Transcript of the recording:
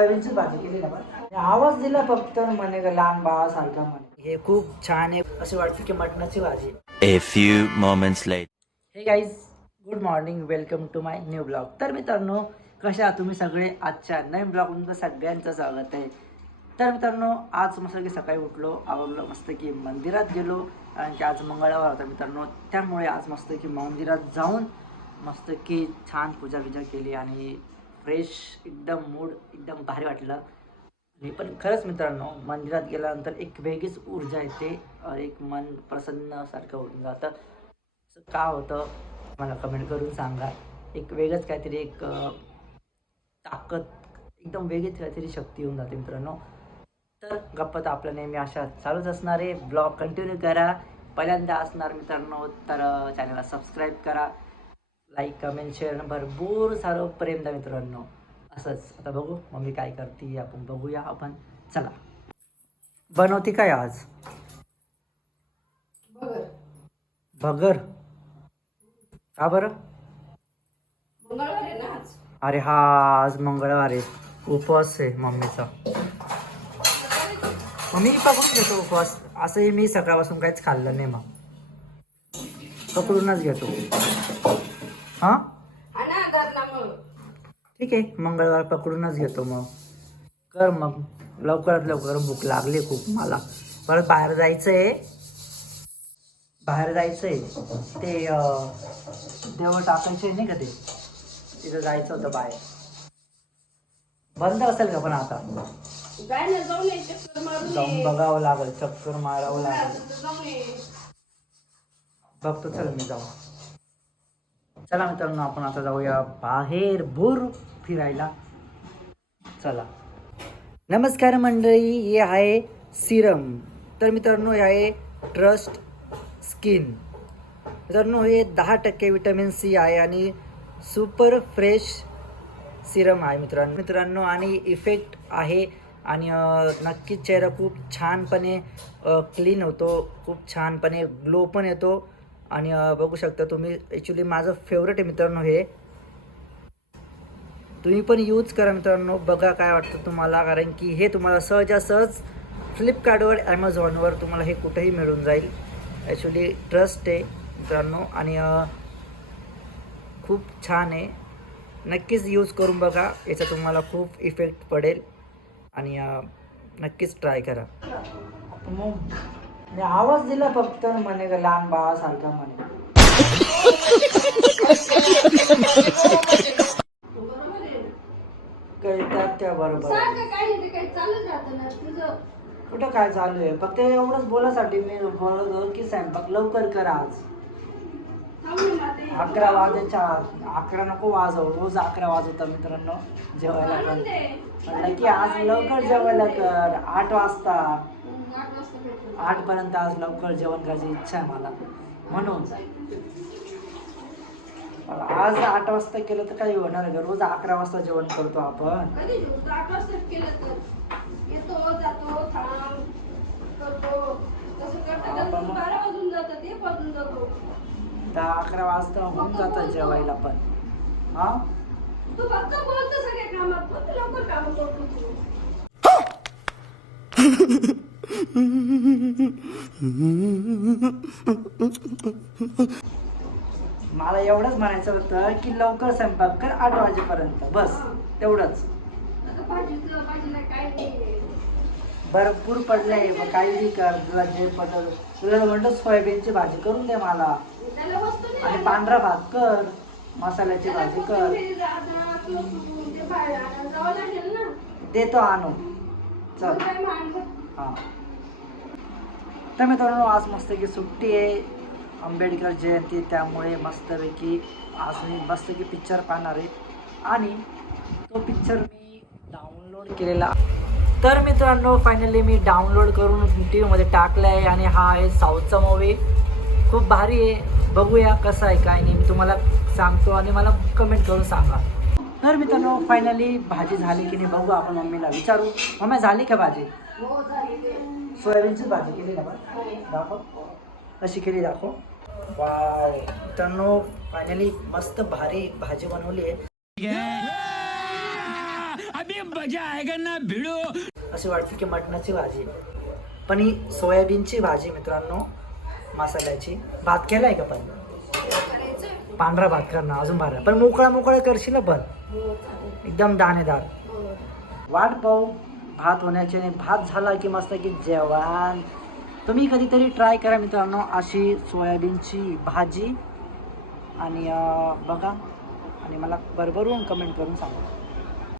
सोयाबीनची भाजी केली ना पण आवाज दिला फक्त म्हणे का लहान बाळासारखा म्हणे हे खूप छान आहे असे वाटतं की मटणाची भाजी. A few moments later. Hey guys good morning welcome to my new blog. तर मित्रांनो कशा आहात तुम्ही सगळे. आजच्या नवीन ब्लॉगमध्ये सगळ्यांचं स्वागत आहे. तर मित्रांनो आज मस्त की सकाळी उठलो आवडलं मस्त की मंदिरात गेलो कारण की आज मंगळवार होता मित्रांनो. त्यामुळे आज मस्त की मंदिरात जाऊन मस्त की छान पूजा बिजा केली आणि फ्रेश एकदम मूड एकदम भारी वाटलं. आणि पण खरंच मित्रांनो मंदिरात गेल्यानंतर एक वेगळीच ऊर्जा येते. एक मन प्रसन्नसारखं होऊन जातं. असं का होतं मला कमेंट करून सांगा. एक वेगळंच काहीतरी एक ताकद एकदम वेगळीच काहीतरी शक्ती होऊन जाते मित्रांनो. तर गप्पा तर आपल्या नेहमी अशा चालूच असणार आहे. ब्लॉग कंटिन्यू करा. पहिल्यांदा असणार मित्रांनो तर चॅनलला सबस्क्राईब करा. लाईक कमेंट शेअर भरपूर सारं प्रेम द्या मित्रांनो. असंच आता बघू मम्मी काय करते आपण बघूया आपण. चला बनवते काय आज भगर. का बरं. मंगळवार आहे ना आज. अरे हा आज मंगळवार आहे उपवास आहे मम्मीचा. मम्मी पकडून घेतो उपवास. असंही मी सकाळपासून काहीच खाल्लं नाही मग पकडूनच घेतो. हां आणा धरणा मग. ठीक आहे मंगळवार पकडूनच घेतो मग. कर मग लवकरात लवकर भूक लागली खूप मला. परत बाहेर जायचं आहे. बाहेर जायचं आहे ते देवळ टाकायचे नाही का ते तिथं जायचं होतं बाहेर. बंद असेल का पण आता काय ना जाऊन ये, चक्कर मारून जाऊन ये. बघावं लागेल चक्कर मारावं लागेल. जाऊन ये. बघतो चल मी जाऊ. चला मित्रांनो आपण आता जाऊया बाहेर भूर फिरायला. चला नमस्कार मंडळी. हे आहे सिरम. तर मित्रांनो हे आहे ट्रस्ट स्किन. मित्रांनो हे 10% विटॅमिन सी आहे आणि सुपर फ्रेश सिरम आहे मित्रांनो आणि इफेक्ट आहे आणि नक्कीच चेहरा खूप छानपणे क्लीन होतो. खूप छानपणे ग्लो पण येतो आणि बघू शकता तुम्ही. ॲक्च्युली माझं फेवरेट आहे मित्रांनो हे. तुम्ही पण यूज करा मित्रांनो. बघा काय वाटतं तुम्हाला कारण की हे तुम्हाला सहजासहज फ्लिपकार्टवर ॲमेझॉनवर तुम्हाला हे कुठेही मिळून जाईल. ॲक्च्युली ट्रस्ट आहे मित्रांनो आणि खूप छान आहे. नक्कीच यूज करून बघा. याचा तुम्हाला खूप इफेक्ट पडेल आणि नक्कीच ट्राय करा. मग आवाज दिला फक्त म्हणे का लहान बाळासारखा म्हणे. बरोबर आहे. कळतात त्या बरोबर. सारखं काही नाही ते काही चालत राहतं ना तुझं. कुठं काय चालू आहे फक्त एवढंच बोलासाठी मी बोलतो की स्वयंपाक लवकर करा आज. थांबून राहते. 11 वाजायच्या आत. 11 नको वाजव. रोज 11 वाजवतं मित्रांनो जेवायला पण. आणून दे. म्हटलं की आज लवकर जेवायला कर. 8 वाजता 8 वाजता भेटू. 8 पर्यंत आज लवकर जेवण करायची इच्छा आहे मला म्हणून. आज 8 वाजता केलं तर काही होणार आहे का. रोज 11 वाजता जेवण करतो आपण. कधी जेवू? 8 वाजता केलं तर येतो जातो थांब करतो. तसं करता करता 12 वाजून जातात. 1 वाजून जातो. 10-11 वाजता होऊन जातात जेवायला पण. हा तू फक्त बोलतो सगळ्या कामात पण लवकर काम करतो तू. मला एवढंच म्हणायचं होतं की लवकर स्वयंपाक कर 8 वाजेपर्यंत बस तेवढंच. आता भाजीला काय नाही. भरपूर पडलंय मग काही कर तुला जे पटल. तुला म्हणलं सोयाबीनची भाजी करून दे मला त्याला वस्तू नाही. आणि पांढरा भात कर. मसाल्याची भाजी कर. कोथिंबीर, अद्रक, लसूण ते बाहेर आणायला जावं लागेल ना. देतो आणून. चल मग काय मांडलं? हां तर मित्रांनो आज मस्त की सुट्टी आहे. आंबेडकर जयंती त्यामुळे मस्तपैकी आज मी मस्त की पिक्चर पाहणार आहे आणि तो पिक्चर मी डाउनलोड केलेला. तर मित्रांनो फायनली मी डाउनलोड करून टी व्हीमध्ये टाकला आहे आणि हा आहे साऊथचा मूवी. खूप भारी आहे. बघूया कसं आहे काय नाही मी तुम्हाला सांगतो आणि मला कमेंट करून सांगा. तर मित्रांनो फायनली भाजी झाली की नाही बघू आपण मम्मीला विचारू. मम्मी झाली का भाजी. हो झाली ते. सोयाबीनची भाजी केली ना पण दाखव कशी केली दाखव. वाव मित्रांनो फायनली मस्त भारी भाजी बनवली आहे. अशी वाटते की मटणाची भाजी, पण ही सोयाबीनची भाजी मित्रांनो, मसाल्याची. भात केलाय का? पण करायचं पांढरा भात करणं अजून भारी, पण मोकळा करशील ना, पण एकदम दाणेदार. वाट पाहू भात होण्याची, आणि भात झाला की मस्त की जेवण. तुम्ही कधीतरी ट्राय करा मित्रांनो अशी सोयाबीनची भाजी, आणि बघा आणि मला भरभरून कमेंट करून सांगा.